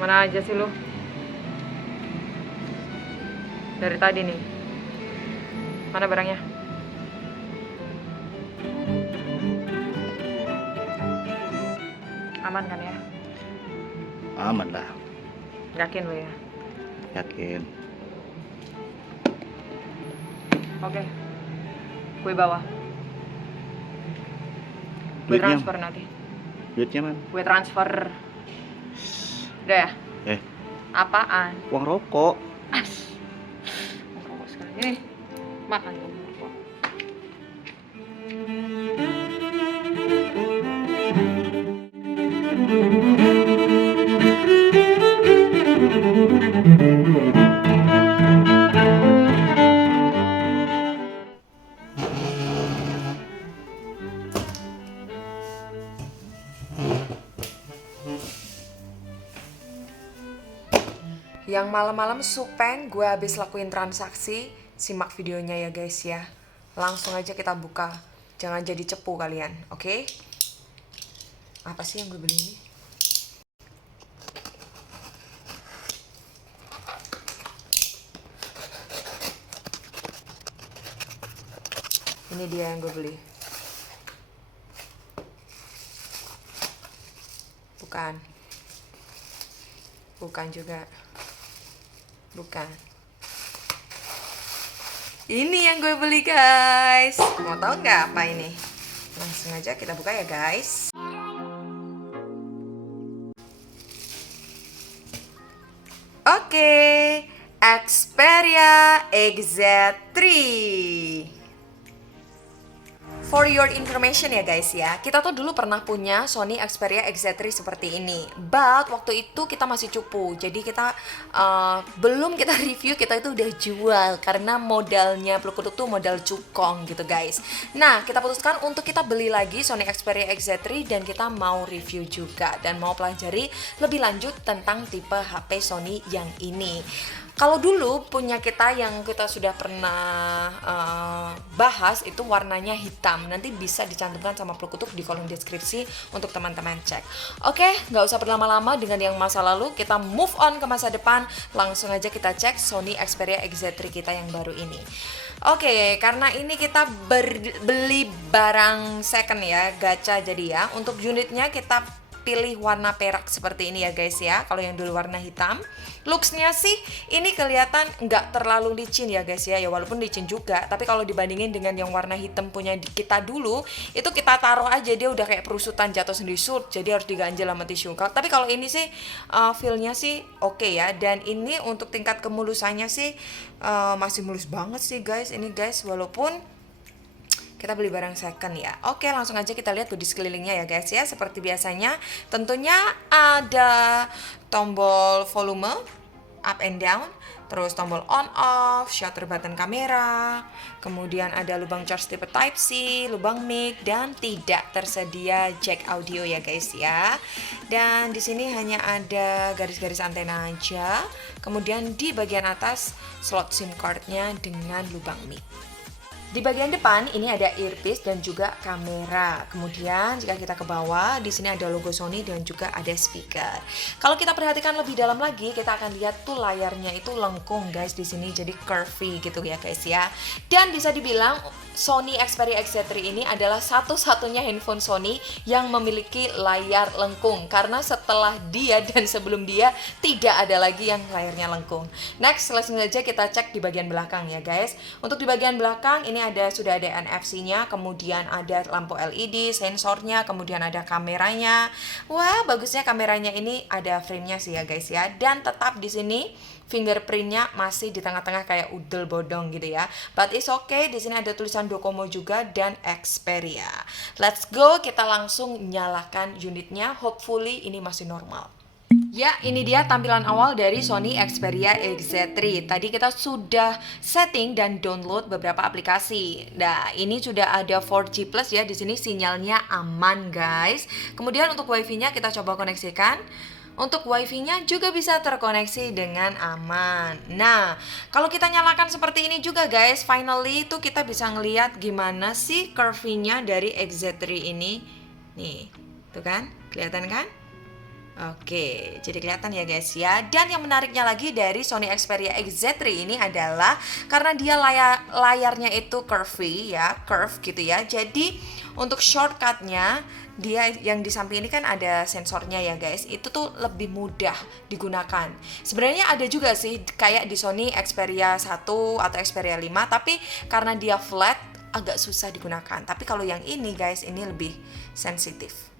Mana aja sih lu? Dari tadi nih. Mana barangnya? Aman kan ya? Aman lah, Yakin lu ya? yakin. Oke. Gue bawa. Gue Duitnya, transfer nanti. duitnya man. Gue transfer. Udah ya? Apaan? Uang rokok. Rokok sekali. Ini makan dong rokok. Yang malam-malam Supen gue habis lakuin transaksi, simak videonya ya guys ya. Langsung aja kita buka, jangan jadi cepu kalian, oke? Apa sih yang gue beli ini? Ini dia yang gue beli. Bukan. Bukan juga. Bukan. Ini yang gue beli guys. Mau tahu nggak apa ini? Langsung aja kita buka ya guys. Oke, Xperia XZ3. For your information ya guys ya, kita tuh dulu pernah punya Sony Xperia XZ3 seperti ini. But waktu itu kita masih cupu, jadi kita belum kita review, kita itu udah jual karena modalnya Plukuduk tuh modal cukong gitu guys. Nah, kita putuskan untuk kita beli lagi Sony Xperia XZ3 dan kita mau review juga dan mau pelajari lebih lanjut tentang tipe HP Sony yang ini. Kalau dulu punya kita yang kita sudah pernah bahas itu warnanya hitam. Nanti bisa dicantumkan sama Plukuduk di kolom deskripsi untuk teman-teman cek. Oke, nggak usah berlama-lama dengan yang masa lalu. Kita move on ke masa depan. Langsung aja kita cek Sony Xperia XZ3 kita yang baru ini. Oke, karena ini kita beli barang second ya, gacha jadi ya. Untuk unitnya kita pilih warna perak seperti ini ya guys ya. Kalau yang dulu warna hitam, looksnya sih ini kelihatan nggak terlalu licin ya guys ya. Ya walaupun licin juga, tapi kalau dibandingin dengan yang warna hitam punya kita dulu, itu kita taruh aja dia udah kayak perusutan jatuh sendiri sud, jadi harus diganjel sama tisu. Tapi kalau ini sih feel-nya sih oke ya. Dan ini untuk tingkat kemulusannya sih masih mulus banget sih guys. Ini guys, walaupun kita beli barang second ya. Oke, langsung aja kita lihat bodi sekelilingnya ya guys ya. Seperti biasanya, tentunya ada tombol volume up and down, terus tombol on off, shutter button kamera, kemudian ada lubang charge tipe Type C, lubang mic, dan tidak tersedia jack audio ya guys ya. Dan di sini hanya ada garis-garis antena aja. Kemudian di bagian atas slot SIM card-nya dengan lubang mic. Di bagian depan ini ada earpiece dan juga kamera. Kemudian jika kita ke bawah, di sini ada logo Sony dan juga ada speaker. Kalau kita perhatikan lebih dalam lagi, kita akan lihat tuh layarnya itu lengkung guys di sini, jadi curvy gitu ya guys ya. Dan bisa dibilang Sony Xperia XZ3 ini adalah satu-satunya handphone Sony yang memiliki layar lengkung, karena setelah dia dan sebelum dia tidak ada lagi yang layarnya lengkung. Next, langsung saja kita cek di bagian belakang ya guys. Untuk di bagian belakang ini sudah ada NFC-nya, kemudian ada lampu LED, sensornya, kemudian ada kameranya. Wah, bagusnya kameranya ini ada frame-nya sih ya guys ya. Dan tetap di sini fingerprint-nya masih di tengah-tengah kayak udel bodong gitu ya. But it's okay, di sini ada tulisan Docomo juga dan Xperia. Let's go, kita langsung nyalakan unitnya. Hopefully ini masih normal. Ya, ini dia tampilan awal dari Sony Xperia XZ3. Tadi kita sudah setting dan download beberapa aplikasi. Nah, ini sudah ada 4G Plus ya. Di sini sinyalnya aman, guys. Kemudian untuk WiFi-nya kita coba koneksikan. Untuk WiFi-nya juga bisa terkoneksi dengan aman. Nah, kalau kita nyalakan seperti ini juga, guys, finally itu kita bisa ngelihat gimana sih curvy-nya dari XZ3 ini. Nih, tuh kan? Kelihatan kan? Oke, jadi kelihatan ya guys ya. Dan yang menariknya lagi dari Sony Xperia XZ3 ini adalah karena dia layarnya itu curvy ya, curve gitu ya. Jadi untuk shortcutnya dia yang di samping ini kan ada sensornya ya guys. Itu tuh lebih mudah digunakan. Sebenarnya ada juga sih kayak di Sony Xperia 1 atau Xperia 5, tapi karena dia flat agak susah digunakan. Tapi kalau yang ini guys, ini lebih sensitif.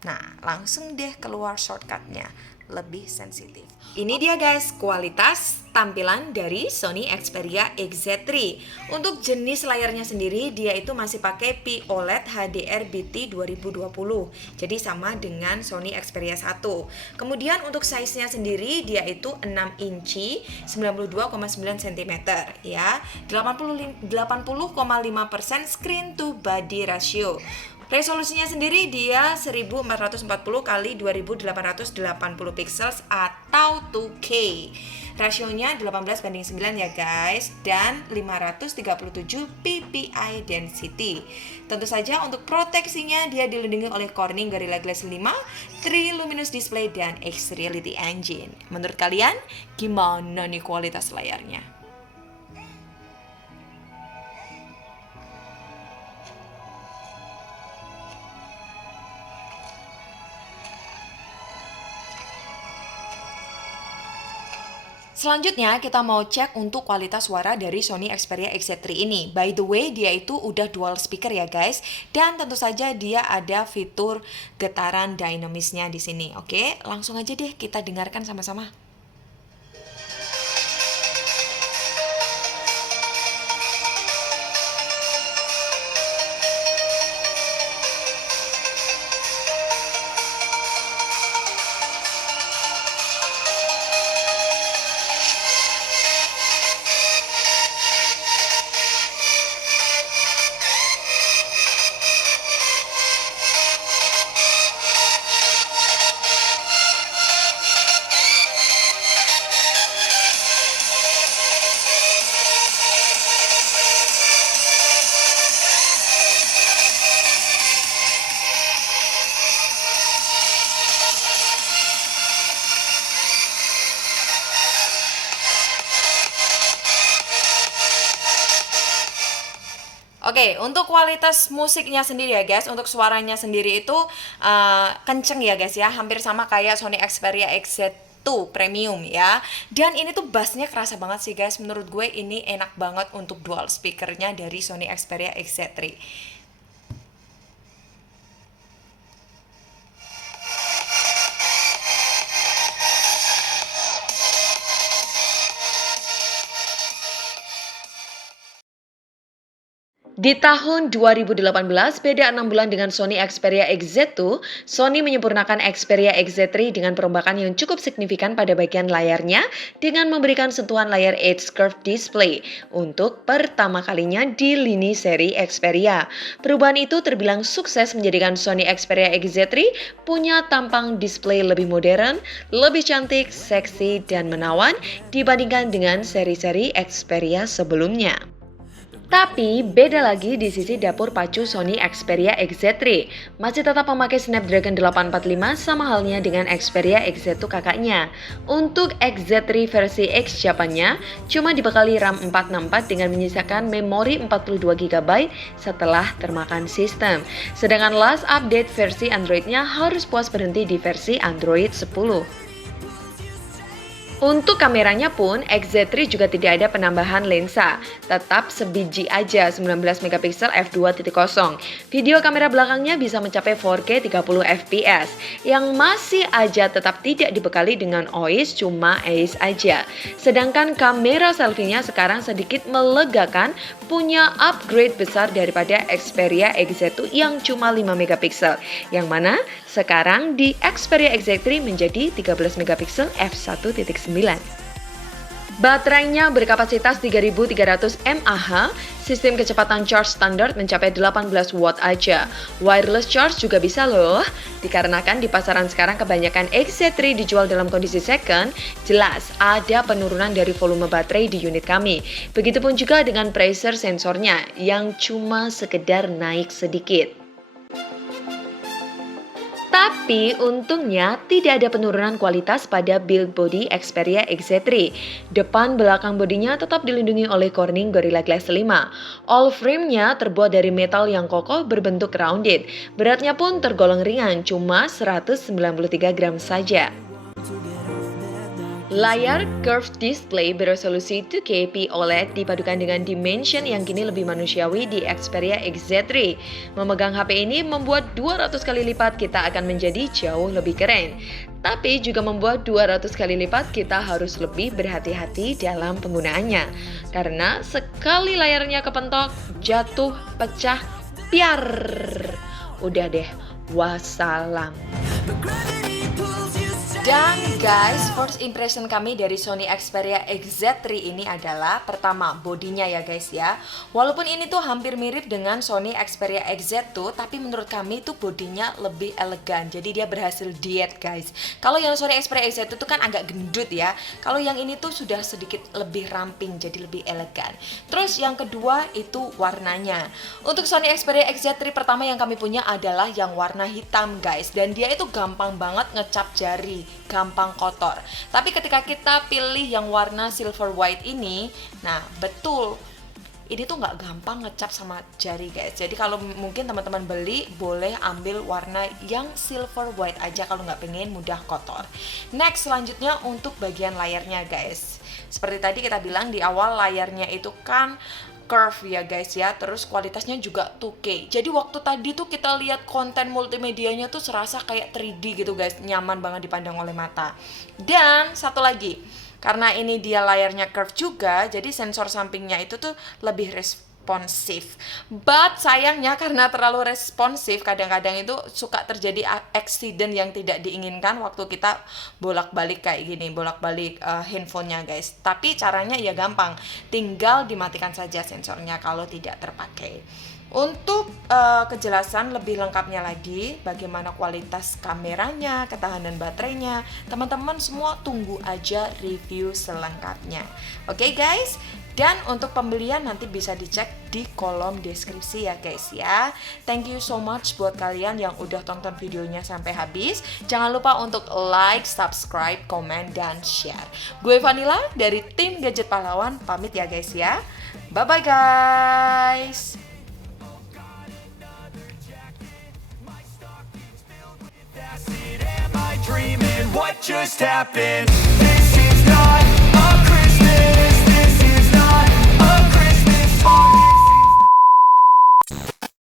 Nah, langsung deh keluar shortcutnya, lebih sensitif. Ini dia guys, kualitas tampilan dari Sony Xperia XZ3. Untuk jenis layarnya sendiri, dia itu masih pakai POLED HDR-BT 2020. Jadi sama dengan Sony Xperia 1. Kemudian untuk size-nya sendiri, dia itu 6 inci, 92,9 cm ya. 80,5% screen to body ratio. Resolusinya sendiri dia 1440 x 2880 pixels atau 2K. Rasionya 18:9 ya guys, dan 537 ppi density. Tentu saja untuk proteksinya dia dilindungi oleh Corning Gorilla Glass 5, True Luminous Display dan X-Reality Engine. Menurut kalian gimana nih kualitas layarnya? Selanjutnya kita mau cek untuk kualitas suara dari Sony Xperia XZ3 ini. By the way, dia itu udah dual speaker ya guys, dan tentu saja dia ada fitur getaran dynamisnya di sini. Oke, langsung aja deh kita dengarkan sama-sama. Oke, untuk kualitas musiknya sendiri ya guys, untuk suaranya sendiri itu kenceng ya guys ya, hampir sama kayak Sony Xperia XZ2 Premium ya. Dan ini tuh bassnya kerasa banget sih guys, menurut gue ini enak banget untuk dual speakernya dari Sony Xperia XZ3. Di tahun 2018, beda 6 bulan dengan Sony Xperia XZ2, Sony menyempurnakan Xperia XZ3 dengan perombakan yang cukup signifikan pada bagian layarnya dengan memberikan sentuhan layar Edge Curve Display untuk pertama kalinya di lini seri Xperia. Perubahan itu terbilang sukses menjadikan Sony Xperia XZ3 punya tampang display lebih modern, lebih cantik, seksi, dan menawan dibandingkan dengan seri-seri Xperia sebelumnya. Tapi beda lagi di sisi dapur pacu Sony Xperia XZ3. Masih tetap memakai Snapdragon 845 sama halnya dengan Xperia XZ2 kakaknya. Untuk XZ3 versi X Japannya cuma dibekali RAM 464 dengan menyisakan memori 42GB setelah termakan sistem. Sedangkan last update versi Androidnya harus puas berhenti di versi Android 10. Untuk kameranya pun, XZ3 juga tidak ada penambahan lensa, tetap sebiji aja 19 megapiksel f2.0. Video kamera belakangnya bisa mencapai 4K 30 fps, yang masih aja tetap tidak dibekali dengan OIS, cuma AIS aja. Sedangkan kamera selfie-nya sekarang sedikit melegakan, punya upgrade besar daripada Xperia XZ2 yang cuma 5 megapiksel, yang mana sekarang di Xperia XZ3 menjadi 13 megapiksel f1.9. Baterainya berkapasitas 3300 mAh, sistem kecepatan charge standar mencapai 18 watt aja. Wireless charge juga bisa loh, dikarenakan di pasaran sekarang kebanyakan XZ3 dijual dalam kondisi second, jelas ada penurunan dari volume baterai di unit kami. Begitupun juga dengan pressure sensornya yang cuma sekedar naik sedikit. Tapi untungnya tidak ada penurunan kualitas pada build body Xperia XZ3. Depan belakang bodinya tetap dilindungi oleh Corning Gorilla Glass 5. All frame-nya terbuat dari metal yang kokoh berbentuk rounded. Beratnya pun tergolong ringan, cuma 193 gram saja. Layar curved display beresolusi 2K OLED dipadukan dengan dimension yang kini lebih manusiawi di Xperia XZ3. Memegang HP ini membuat 200 kali lipat kita akan menjadi jauh lebih keren. Tapi juga membuat 200 kali lipat kita harus lebih berhati-hati dalam penggunaannya. Karena sekali layarnya kepentok, jatuh, pecah, piar. Udah deh, wassalam. Dan guys, first impression kami dari Sony Xperia XZ3 ini adalah pertama, bodinya ya guys ya. Walaupun ini tuh hampir mirip dengan Sony Xperia XZ2, tapi menurut kami tuh bodinya lebih elegan. Jadi dia berhasil diet guys. Kalau yang Sony Xperia XZ2 tuh kan agak gendut ya. Kalau yang ini tuh sudah sedikit lebih ramping, jadi lebih elegan. Terus yang kedua itu warnanya. Untuk Sony Xperia XZ3 pertama yang kami punya adalah yang warna hitam guys. Dan dia itu gampang banget ngecap jari, gampang kotor. Tapi ketika kita pilih yang warna silver white ini, nah betul, ini tuh nggak gampang ngecap sama jari guys. Jadi kalau mungkin teman-teman beli, boleh ambil warna yang silver white aja kalau nggak pengen mudah kotor. Next, selanjutnya untuk bagian layarnya guys. Seperti tadi kita bilang di awal, layarnya itu kan curve ya guys ya, terus kualitasnya juga 2K. Jadi waktu tadi tuh kita lihat konten multimedianya tuh serasa kayak 3D gitu guys, nyaman banget dipandang oleh mata. Dan satu lagi, karena ini dia layarnya curve juga, jadi sensor sampingnya itu tuh lebih responsif. But sayangnya karena terlalu responsif, kadang-kadang itu suka terjadi accident yang tidak diinginkan waktu kita bolak-balik kayak gini, bolak-balik handphonenya guys. Tapi caranya ya gampang, tinggal dimatikan saja sensornya kalau tidak terpakai. Untuk kejelasan lebih lengkapnya lagi, bagaimana kualitas kameranya, ketahanan baterainya, teman-teman semua tunggu aja review selengkapnya. Oke guys, dan untuk pembelian nanti bisa dicek di kolom deskripsi ya guys ya. Thank you so much buat kalian yang udah tonton videonya sampai habis. Jangan lupa untuk like, subscribe, komen, dan share. Gue Vanilla dari tim Gadget Pahlawan, pamit ya guys ya. Bye-bye guys. Dreaming what just happened.